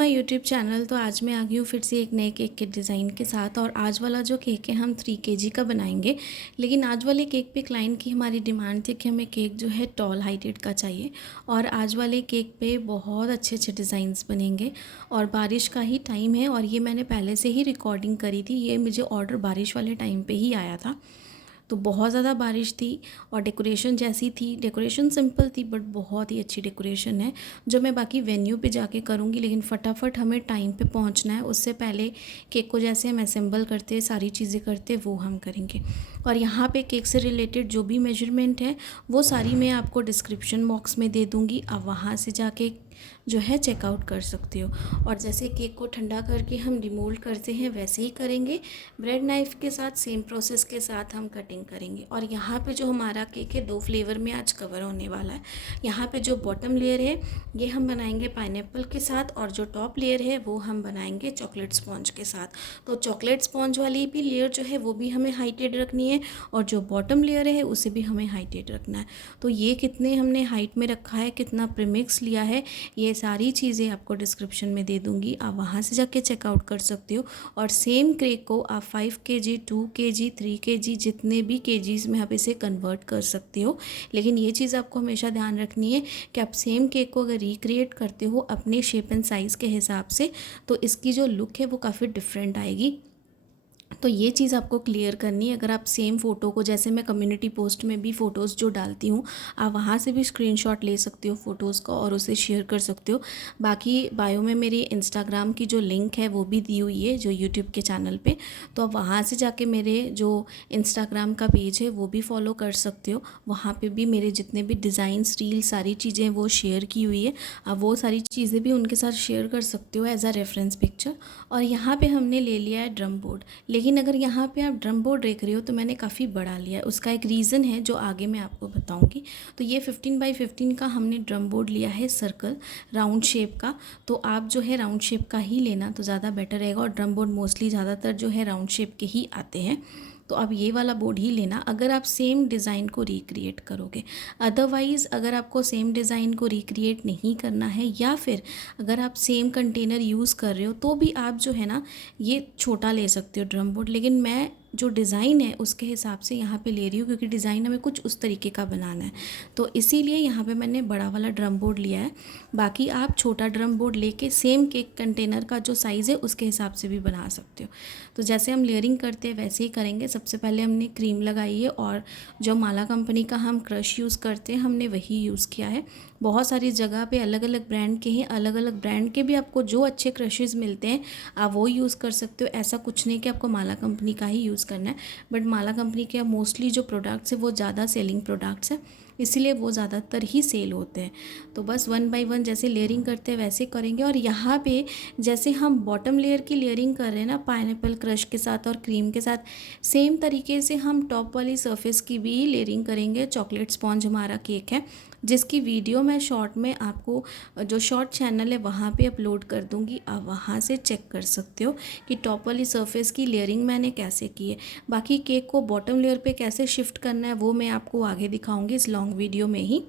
My YouTube channel. तो आज मैं आ गई हूँ फिर से एक नए केक के डिज़ाइन के साथ। और आज वाला जो केक है हम 3 केजी का बनाएंगे। लेकिन आज वाले केक पे क्लाइंट की हमारी डिमांड थी कि हमें केक जो है टॉल हाइटेड का चाहिए। और आज वाले केक पे बहुत अच्छे अच्छे डिज़ाइंस बनेंगे। और बारिश का ही टाइम है और ये मैंने पहले से ही रिकॉर्डिंग करी थी। ये मुझे ऑर्डर बारिश वाले टाइम पे ही आया था। तो बहुत ज़्यादा बारिश थी और डेकोरेशन जैसी थी, डेकोरेशन सिंपल थी बट बहुत ही अच्छी डेकोरेशन है जो मैं बाकी वेन्यू पे जाके करूँगी। लेकिन फटाफट हमें टाइम पे पहुँचना है, उससे पहले केक को जैसे हम असेंबल करते हैं, सारी चीज़ें करते हैं, वो हम करेंगे। और यहाँ पे केक से रिलेटेड जो भी मेजरमेंट है वो सारी मैं आपको डिस्क्रिप्शन बॉक्स में दे दूँगी, आप वहाँ से जाके जो है चेकआउट कर सकते हो। और जैसे केक को ठंडा करके हम डिमोल्ड करते हैं वैसे ही करेंगे। ब्रेड नाइफ़ के साथ सेम प्रोसेस के साथ हम कटिंग करेंगे। और यहाँ पे जो हमारा केक है 2 फ्लेवर में आज कवर होने वाला है। यहाँ पे जो बॉटम लेयर है ये हम बनाएंगे पाइनएप्पल के साथ और जो टॉप लेयर है वो हम बनाएंगे चॉकलेट स्पॉन्ज के साथ। तो चॉकलेट स्पॉन्ज वाली भी लेयर जो है वो भी हमें हाइटेड रखनी है और जो बॉटम लेयर है उसे भी हमें हाइटेड रखना है। तो ये कितने हमने हाइट में रखा है, कितना प्रीमिक्स लिया है, ये सारी चीज़ें आपको डिस्क्रिप्शन में दे दूँगी, आप वहाँ से जाके चेकआउट कर सकते हो। और सेम केक को आप 5 केजी, 2 केजी, 3 केजी जितने भी केजीज़ में आप इसे कन्वर्ट कर सकते हो। लेकिन ये चीज़ आपको हमेशा ध्यान रखनी है कि आप सेम केक को अगर रिक्रिएट करते हो अपने शेप एंड साइज़ के हिसाब से तो इसकी जो लुक है वो काफ़ी डिफरेंट आएगी। तो ये चीज़ आपको क्लियर करनी है। अगर आप सेम फ़ोटो को, जैसे मैं कम्युनिटी पोस्ट में भी फ़ोटोज़ जो डालती हूँ, आप वहाँ से भी स्क्रीनशॉट ले सकते हो फ़ोटोज़ का और उसे शेयर कर सकते हो। बाकी बायो में मेरी इंस्टाग्राम की जो लिंक है वो भी दी हुई है, जो यूट्यूब के चैनल पे। तो आप वहाँ से जाके मेरे जो इंस्टाग्राम का पेज है वो भी फॉलो कर सकते हो। वहाँ पे भी मेरे जितने भी डिज़ाइंस, रील, सारी चीज़ें वो शेयर की हुई है। आप वो सारी चीज़ें भी उनके साथ शेयर कर सकते हो एज अ रेफरेंस पिक्चर। और यहाँ पे हमने ले लिया है ड्रम बोर्ड। लेकिन अगर यहाँ पे आप ड्रम बोर्ड देख रहे हो तो मैंने काफ़ी बड़ा लिया है, उसका एक रीज़न है जो आगे मैं आपको बताऊँगी। तो ये 15 बाई 15 का हमने ड्रम बोर्ड लिया है, सर्कल राउंड शेप का। तो आप जो है राउंड शेप का ही लेना तो ज़्यादा बेटर रहेगा। और ड्रम बोर्ड मोस्टली ज़्यादातर जो है राउंड शेप के ही आते हैं। तो आप ये वाला बोर्ड ही लेना अगर आप सेम डिज़ाइन को रिक्रिएट करोगे। अदरवाइज़ अगर आपको सेम डिज़ाइन को रिक्रिएट नहीं करना है या फिर अगर आप सेम कंटेनर यूज़ कर रहे हो तो भी आप जो है ना ये छोटा ले सकते हो ड्रम बोर्ड। लेकिन मैं जो डिज़ाइन है उसके हिसाब से यहाँ पे ले रही हूँ क्योंकि डिज़ाइन हमें कुछ उस तरीके का बनाना है। तो इसीलिए यहाँ पे मैंने बड़ा वाला ड्रम बोर्ड लिया है। बाकी आप छोटा ड्रम बोर्ड लेके सेम केक कंटेनर का जो साइज़ है उसके हिसाब से भी बना सकते हो। तो जैसे हम लेयरिंग करते हैं वैसे ही करेंगे। सबसे पहले हमने क्रीम लगाई है और जो माला कंपनी का हम क्रश यूज़ करते हैं हमने वही यूज़ किया है। बहुत सारी जगह पे अलग अलग ब्रांड के हैं, अलग अलग ब्रांड के भी आपको जो अच्छे क्रशेज़ मिलते हैं आप वो यूज़ कर सकते हो। ऐसा कुछ नहीं कि आपको माला कंपनी का ही यूज़ करना है, बट माला कंपनी के मोस्टली जो प्रोडक्ट्स है वो ज़्यादा सेलिंग प्रोडक्ट्स हैं, इसीलिए वो ज़्यादातर ही सेल होते हैं। तो बस 1 बाय 1 जैसे लेयरिंग करते हैं वैसे करेंगे। और यहाँ पे जैसे हम बॉटम लेयर की लेयरिंग कर रहे हैं ना पाइनएप्पल क्रश के साथ और क्रीम के साथ, सेम तरीके से हम टॉप वाली सरफेस की भी लेयरिंग करेंगे। चॉकलेट स्पॉन्ज हमारा केक है जिसकी वीडियो मैं शॉर्ट में आपको जो शॉर्ट चैनल है वहाँ पे अपलोड कर दूँगी, आप वहाँ से चेक कर सकते हो कि टॉप वाली सरफेस की लेयरिंग मैंने कैसे की है। बाकी केक को बॉटम लेयर पे कैसे शिफ्ट करना है वो मैं आपको आगे दिखाऊंगी इस लॉन्ग वीडियो में ही।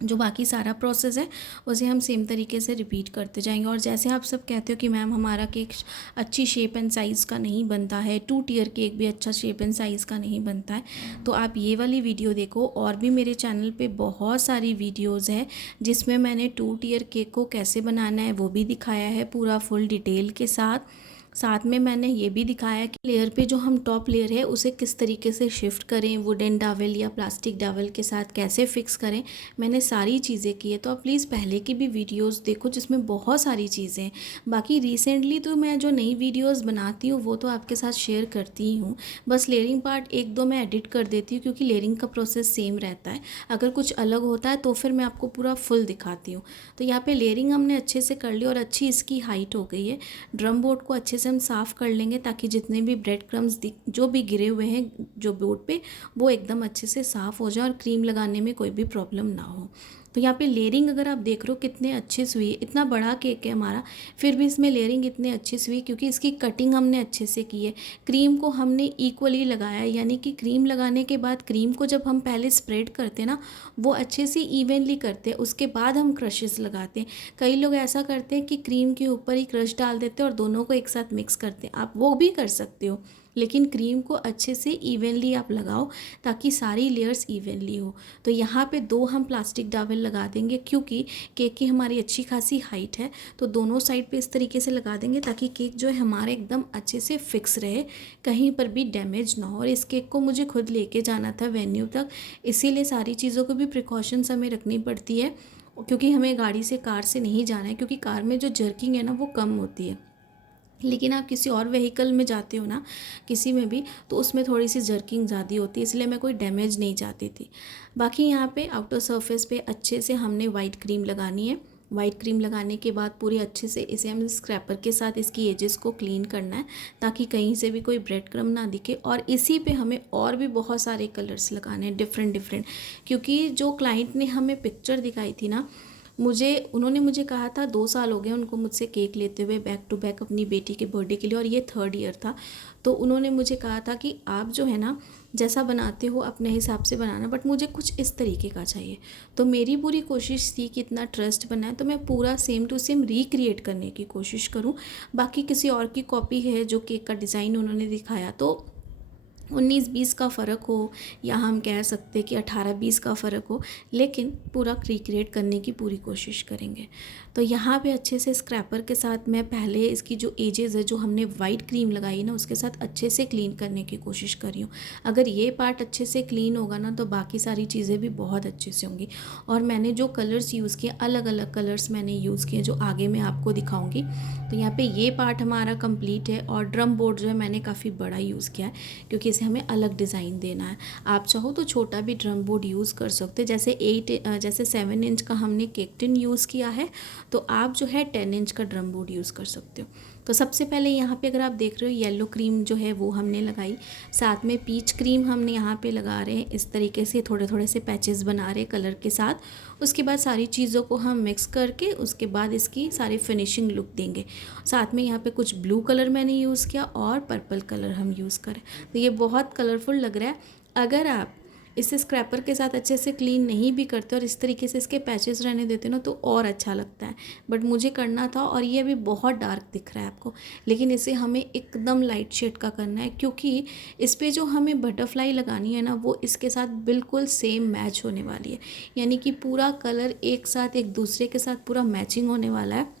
जो बाकी सारा प्रोसेस है उसे हम सेम तरीके से रिपीट करते जाएंगे। और जैसे आप सब कहते हो कि मैम हमारा केक अच्छी शेप एंड साइज़ का नहीं बनता है, 2 टियर केक भी अच्छा शेप एंड साइज़ का नहीं बनता है, तो आप ये वाली वीडियो देखो। और भी मेरे चैनल पे बहुत सारी वीडियोज़ है जिसमें मैंने 2 टियर केक को कैसे बनाना है वो भी दिखाया है पूरा फुल डिटेल के साथ। साथ में मैंने ये भी दिखाया कि लेयर पे जो हम टॉप लेयर है उसे किस तरीके से शिफ्ट करें, वुडन डावल या प्लास्टिक डावल के साथ कैसे फिक्स करें, मैंने सारी चीज़ें की है। तो आप प्लीज़ पहले की भी वीडियोस देखो जिसमें बहुत सारी चीज़ें हैं। बाकी रिसेंटली तो मैं जो नई वीडियोस बनाती हूँ वो तो आपके साथ शेयर करती ही हूँ। बस लेयरिंग पार्ट 1-2 मैं एडिट कर देती हूँ क्योंकि लेयरिंग का प्रोसेस सेम रहता है। अगर कुछ अलग होता है तो फिर मैं आपको पूरा फुल दिखाती हूँ। तो यहाँ पर लेयरिंग हमने अच्छे से कर ली और अच्छी इसकी हाइट हो गई है। ड्रम बोर्ड को अच्छे से हम साफ़ कर लेंगे ताकि जितने भी ब्रेड क्रम्स जो भी गिरे हुए हैं जो बोर्ड पे वो एकदम अच्छे से साफ़ हो जाए और क्रीम लगाने में कोई भी प्रॉब्लम ना हो। तो यहाँ पे लेयरिंग अगर आप देख रहे हो कितने अच्छे से हुई है। इतना बड़ा केक है हमारा, फिर भी इसमें लेयरिंग इतने अच्छे से हुई क्योंकि इसकी कटिंग हमने अच्छे से की है। क्रीम को हमने इक्वली लगाया है, यानी कि क्रीम लगाने के बाद क्रीम को जब हम पहले स्प्रेड करते हैं ना, वो अच्छे से इवनली करते हैं, उसके बाद हम क्रशेस लगाते हैं। कई लोग ऐसा करते हैं कि क्रीम के ऊपर ही क्रश डाल देते हैं और दोनों को एक साथ मिक्स करते हैं। आप वो भी कर सकते हो, लेकिन क्रीम को अच्छे से इवनली आप लगाओ ताकि सारी लेयर्स इवनली हो। तो यहाँ पे 2 हम प्लास्टिक डावल लगा देंगे क्योंकि केक की हमारी अच्छी खासी हाइट है, तो दोनों साइड पे इस तरीके से लगा देंगे ताकि केक जो है हमारा एकदम अच्छे से फिक्स रहे, कहीं पर भी डैमेज ना हो। और इस केक को मुझे खुद लेके जाना था वेन्यू तक, इसीलिए सारी चीज़ों को भी प्रिकॉशंस हमें रखनी पड़ती है क्योंकि हमें गाड़ी से, कार से नहीं जाना है, क्योंकि कार में जो जर्किंग है ना वो कम होती है। लेकिन आप किसी और व्हीकल में जाते हो ना, किसी में भी, तो उसमें थोड़ी सी जर्किंग ज़्यादा होती है, इसलिए मैं कोई डैमेज नहीं चाहती थी। बाकी यहाँ पे आउटर सरफेस पे अच्छे से हमने वाइट क्रीम लगानी है। वाइट क्रीम लगाने के बाद पूरी अच्छे से इसे हम स्क्रैपर के साथ इसकी एजेस को क्लीन करना है ताकि कहीं से भी कोई ब्रेड क्रम ना दिखे। और इसी पे हमें और भी बहुत सारे कलर्स लगाने हैं, डिफरेंट डिफरेंट, क्योंकि जो क्लाइंट ने हमें पिक्चर दिखाई थी ना, उन्होंने मुझे कहा था 2 साल हो गए उनको मुझसे केक लेते हुए बैक टू बैक अपनी बेटी के बर्थडे के लिए, और ये 3rd ईयर था। तो उन्होंने मुझे कहा था कि आप जो है ना, जैसा बनाते हो अपने हिसाब से बनाना, बट मुझे कुछ इस तरीके का चाहिए। तो मेरी पूरी कोशिश थी कि इतना ट्रस्ट बनाए तो मैं पूरा सेम टू सेम रिक्रिएट करने की कोशिश करूं। बाकी किसी और की कॉपी है जो केक का डिज़ाइन उन्होंने दिखाया, तो 19-20 का फ़र्क हो, या हम कह सकते कि 18-20 का फ़र्क हो, लेकिन पूरा रिक्रिएट करने की पूरी कोशिश करेंगे। तो यहाँ पे अच्छे से स्क्रैपर के साथ मैं पहले इसकी जो एजेस है, जो हमने वाइट क्रीम लगाई ना, उसके साथ अच्छे से क्लीन करने की कोशिश कर रही हूँ। अगर ये पार्ट अच्छे से क्लीन होगा ना, तो बाकी सारी चीज़ें भी बहुत अच्छे से होंगी। और मैंने जो कलर्स यूज़ किए, अलग अलग कलर्स मैंने यूज़ किए, जो आगे मैं आपको दिखाऊँगी। तो यहाँ पर ये पार्ट हमारा कम्प्लीट है। और ड्रम बोर्ड जो है मैंने काफ़ी बड़ा यूज़ किया है क्योंकि इसे हमें अलग डिज़ाइन देना है। आप चाहो तो छोटा भी ड्रम बोर्ड यूज़ कर सकते हैं, जैसे 7 इंच का हमने केक टिन यूज़ किया है, तो आप जो है 10 इंच का ड्रम बोर्ड यूज़ कर सकते हो। तो सबसे पहले यहाँ पे अगर आप देख रहे हो, येलो क्रीम जो है वो हमने लगाई, साथ में पीच क्रीम हमने यहाँ पे लगा रहे हैं। इस तरीके से थोड़े थोड़े से पैचेस बना रहे हैं कलर के साथ। उसके बाद सारी चीज़ों को हम मिक्स करके उसके बाद इसकी सारी फिनिशिंग लुक देंगे। साथ में यहाँ पे कुछ ब्लू कलर मैंने यूज़ किया और पर्पल कलर हम यूज़ करें, तो ये बहुत कलरफुल लग रहा है। अगर आप इसे स्क्रैपर के साथ अच्छे से क्लीन नहीं भी करते और इस तरीके से इसके पैचेस रहने देते ना, तो और अच्छा लगता है। बट मुझे करना था, और ये अभी बहुत डार्क दिख रहा है आपको, लेकिन इसे हमें एकदम लाइट शेड का करना है क्योंकि इस पर जो हमें बटरफ्लाई लगानी है ना, वो इसके साथ बिल्कुल सेम मैच होने वाली है। यानी कि पूरा कलर एक साथ एक दूसरे के साथ पूरा मैचिंग होने वाला है।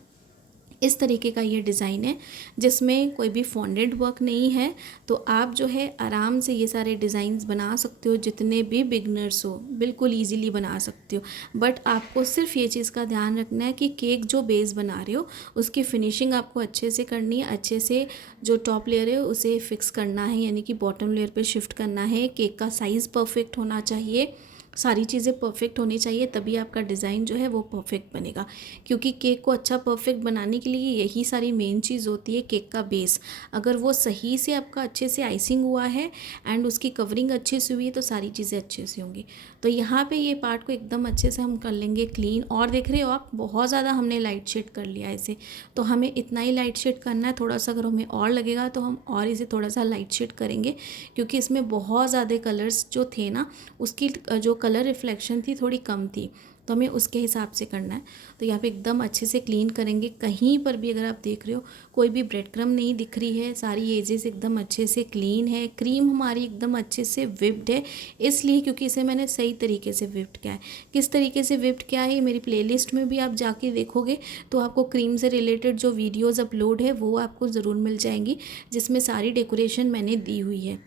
इस तरीके का ये डिज़ाइन है जिसमें कोई भी फॉन्डेंट वर्क नहीं है। तो आप जो है आराम से ये सारे डिज़ाइंस बना सकते हो, जितने भी बिगनर्स हो बिल्कुल इजीली बना सकते हो। बट आपको सिर्फ ये चीज़ का ध्यान रखना है कि केक जो बेस बना रहे हो उसकी फिनिशिंग आपको अच्छे से करनी है। अच्छे से जो टॉप लेयर है उसे फिक्स करना है, यानी कि बॉटम लेयर पे शिफ्ट करना है। केक का साइज़ परफेक्ट होना चाहिए, सारी चीज़ें परफेक्ट होनी चाहिए, तभी आपका डिज़ाइन जो है वो परफेक्ट बनेगा। क्योंकि केक को अच्छा परफेक्ट बनाने के लिए यही सारी मेन चीज़ होती है, केक का बेस। अगर वो सही से आपका अच्छे से आइसिंग हुआ है एंड उसकी कवरिंग अच्छे से हुई है, तो सारी चीज़ें अच्छे से होंगी। तो यहाँ पे ये पार्ट को एकदम अच्छे से हम कर लेंगे क्लीन। और देख रहे हो आप, बहुत ज़्यादा हमने लाइट शेड कर लिया है इसे, तो हमें इतना ही लाइट शेड करना है। थोड़ा सा अगर हमें और लगेगा तो हम और इसे थोड़ा सा लाइट शेड करेंगे, क्योंकि इसमें बहुत ज़्यादा कलर्स जो थे ना, उसकी जो कलर रिफ्लेक्शन थी थोड़ी कम थी, तो हमें उसके हिसाब से करना है। तो यहाँ पे एकदम अच्छे से क्लीन करेंगे। कहीं पर भी अगर आप देख रहे हो कोई भी ब्रेड क्रम नहीं दिख रही है, सारी एजेस एकदम अच्छे से क्लीन है। क्रीम हमारी एकदम अच्छे से विप्ड है, इसलिए क्योंकि इसे मैंने सही तरीके से विप्ड किया है। किस तरीके से विप्ड किया है मेरी प्लेलिस्ट में भी आप जाके देखोगे तो आपको क्रीम से रिलेटेड जो वीडियोज़ अपलोड है वो आपको ज़रूर मिल जाएंगी, जिसमें सारी डेकोरेशन मैंने दी हुई है।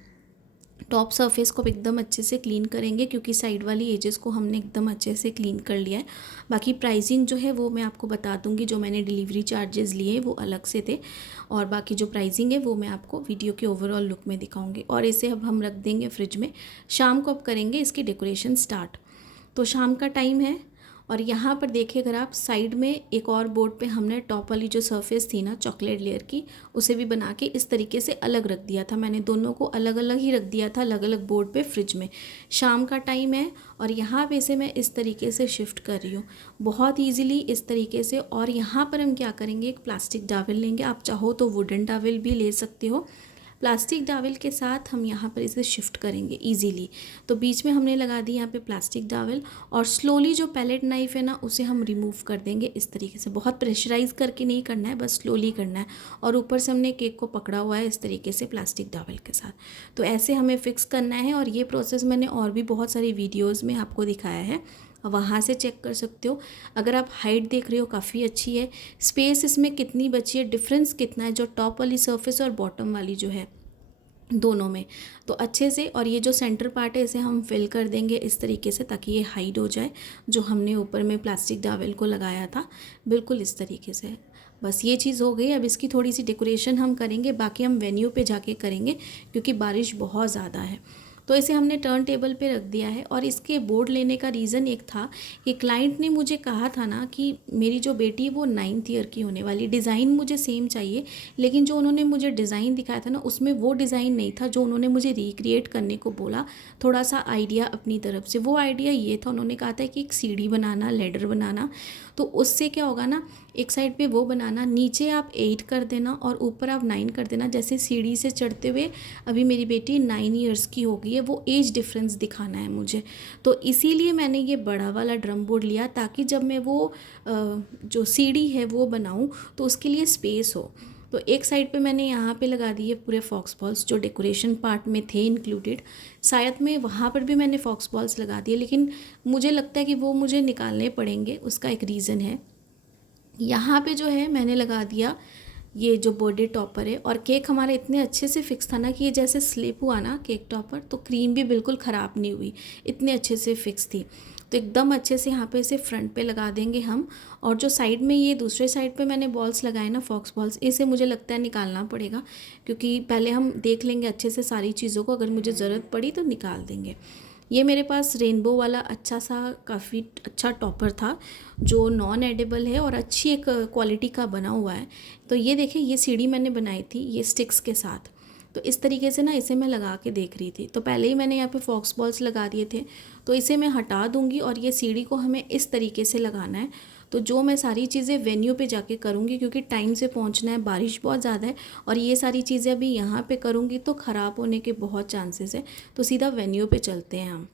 टॉप सरफेस को एकदम अच्छे से क्लीन करेंगे क्योंकि साइड वाली एजेस को हमने एकदम अच्छे से क्लीन कर लिया है। बाकी प्राइसिंग जो है वो मैं आपको बता दूंगी, जो मैंने डिलीवरी चार्जेस लिए वो अलग से थे, और बाकी जो प्राइसिंग है वो मैं आपको वीडियो के ओवरऑल लुक में दिखाऊंगी। और इसे अब हम रख देंगे फ्रिज में। शाम को अब करेंगे इसकी डेकोरेशन स्टार्ट। तो शाम का टाइम है और यहाँ पर देखिए अगर आप साइड में एक और बोर्ड पे हमने टॉप वाली जो सरफेस थी ना चॉकलेट लेयर की, उसे भी बना के इस तरीके से अलग रख दिया था। मैंने दोनों को अलग अलग ही रख दिया था, अलग अलग बोर्ड पे फ्रिज में। शाम का टाइम है और यहाँ पे से मैं इस तरीके से शिफ्ट कर रही हूँ बहुत ईजीली इस तरीके से। और यहाँ पर हम क्या करेंगे, एक प्लास्टिक टावल लेंगे, आप चाहो तो वुडन टावल भी ले सकते हो। प्लास्टिक टावल के साथ हम यहाँ पर इसे शिफ्ट करेंगे इजीली। तो बीच में हमने लगा दी यहाँ पे प्लास्टिक टावल और स्लोली जो पैलेट नाइफ़ है ना उसे हम रिमूव कर देंगे इस तरीके से। बहुत प्रेशराइज करके नहीं करना है, बस स्लोली करना है। और ऊपर से हमने केक को पकड़ा हुआ है इस तरीके से प्लास्टिक टावल के साथ। तो ऐसे हमें फ़िक्स करना है और ये प्रोसेस मैंने और भी बहुत सारी वीडियोज़ में आपको दिखाया है, वहाँ से चेक कर सकते हो। अगर आप हाइट देख रहे हो काफ़ी अच्छी है, स्पेस इसमें कितनी बची है, डिफरेंस कितना है जो टॉप वाली सरफेस और बॉटम वाली जो है दोनों में, तो अच्छे से। और ये जो सेंटर पार्ट है इसे हम फिल कर देंगे इस तरीके से ताकि ये हाइड हो जाए जो हमने ऊपर में प्लास्टिक टावल को लगाया था, बिल्कुल इस तरीके से। बस ये चीज़ हो गई। अब इसकी थोड़ी सी डेकोरेशन हम करेंगे, बाकी हम वेन्यू पे जाके करेंगे क्योंकि बारिश बहुत ज़्यादा है। तो इसे हमने टर्न टेबल पे रख दिया है। और इसके बोर्ड लेने का रीज़न एक था कि क्लाइंट ने मुझे कहा था ना कि मेरी जो बेटी वो 9th ईयर की होने वाली, डिज़ाइन मुझे सेम चाहिए, लेकिन जो उन्होंने मुझे डिज़ाइन दिखाया था ना उसमें वो डिज़ाइन नहीं था जो उन्होंने मुझे रिक्रिएट करने को बोला, थोड़ा सा आइडिया अपनी तरफ से। वो आइडिया ये था, उन्होंने कहा था कि एक सीढ़ी बनाना, लेडर बनाना, तो उससे क्या होगा ना, एक साइड पे वो बनाना, नीचे आप 8 कर देना और ऊपर आप 9 कर देना। जैसे सीढ़ी से चढ़ते हुए अभी मेरी बेटी 9 ईयर्स की हो गई है, वो एज डिफरेंस दिखाना है मुझे। तो इसीलिए मैंने ये बड़ा वाला ड्रम बोर्ड लिया ताकि जब मैं वो जो सीढ़ी है वो बनाऊँ तो उसके लिए स्पेस हो। तो एक साइड पे मैंने यहाँ पे लगा दिए पूरे फॉक्स बॉल्स जो डेकोरेशन पार्ट में थे इंक्लूडेड। शायद में वहाँ पर भी मैंने फॉक्स बॉल्स लगा दिए, लेकिन मुझे लगता है कि वो मुझे निकालने पड़ेंगे, उसका एक रीज़न है। यहाँ पे जो है मैंने लगा दिया ये जो बर्थडे टॉपर है। और केक हमारा इतने अच्छे से फिक्स था ना कि ये जैसे स्लिप हुआ ना केक टॉपर, तो क्रीम भी बिल्कुल ख़राब नहीं हुई, इतने अच्छे से फिक्स थी। तो एकदम अच्छे से यहाँ पे इसे फ्रंट पे लगा देंगे हम। और जो साइड में ये दूसरे साइड पे मैंने बॉल्स लगाए ना फॉक्स बॉल्स, इसे मुझे लगता है निकालना पड़ेगा क्योंकि पहले हम देख लेंगे अच्छे से सारी चीज़ों को, अगर मुझे ज़रूरत पड़ी तो निकाल देंगे। ये मेरे पास रेनबो वाला अच्छा सा काफ़ी अच्छा टॉपर था जो नॉन एडिबल है और अच्छी एक क्वालिटी का बना हुआ है। तो ये देखिए ये सीढ़ी मैंने बनाई थी ये स्टिक्स के साथ। तो इस तरीके से ना इसे मैं लगा के देख रही थी, तो पहले ही मैंने यहाँ पे फॉक्स बॉल्स लगा दिए थे, तो इसे मैं हटा दूँगी और ये सीढ़ी को हमें इस तरीके से लगाना है। तो जो मैं सारी चीज़ें वेन्यू पे जाके करूँगी क्योंकि टाइम से पहुँचना है, बारिश बहुत ज़्यादा है और ये सारी चीज़ें अभी यहाँ पे करूँगी तो ख़राब होने के बहुत चांसेस है। तो सीधा वेन्यू पे चलते हैं हम।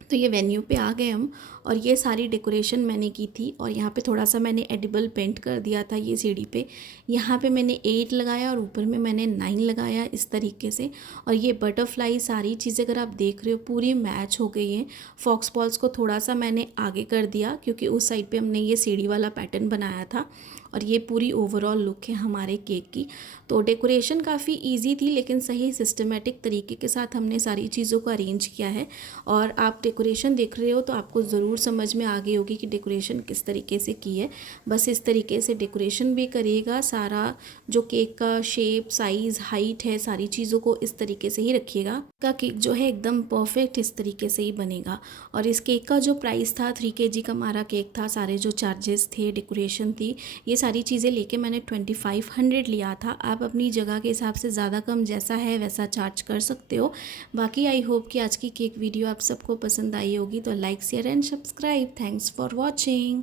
तो ये वेन्यू पे आ गए हम और ये सारी डेकोरेशन मैंने की थी और यहाँ पे थोड़ा सा मैंने एडिबल पेंट कर दिया था ये सीढ़ी पे। यहाँ पे मैंने 8 लगाया और ऊपर में मैंने 9 लगाया इस तरीके से। और ये बटरफ्लाई सारी चीज़ें अगर आप देख रहे हो पूरी मैच हो गई हैं। फॉक्स बॉल्स को थोड़ा सा मैंने आगे कर दिया क्योंकि उस साइड पर हमने ये सीढ़ी वाला पैटर्न बनाया था। और ये पूरी ओवरऑल लुक है हमारे केक की। तो डेकोरेशन काफ़ी इजी थी लेकिन सही सिस्टमेटिक तरीके के साथ हमने सारी चीज़ों को अरेंज किया है। और आप डेकोरेशन देख रहे हो तो आपको ज़रूर समझ में आ गई होगी कि डेकोरेशन किस तरीके से की है। बस इस तरीके से डेकोरेशन भी करिएगा, सारा जो केक का शेप, साइज़, हाइट है, सारी चीज़ों को इस तरीके से ही रखिएगा। का केक जो है एकदम परफेक्ट इस तरीके से ही बनेगा। और इस केक का जो प्राइस था 3 kg का हमारा केक था, सारे जो चार्जेस थे, डेकोरेशन थी, ये सारी चीज़ें लेके मैंने 2500 लिया था। आप अपनी जगह के हिसाब से ज़्यादा कम जैसा है वैसा चार्ज कर सकते हो। बाकी आई होप कि आज की केक वीडियो आप सबको पसंद आई होगी, तो like, share and subscribe. Thanks for watching.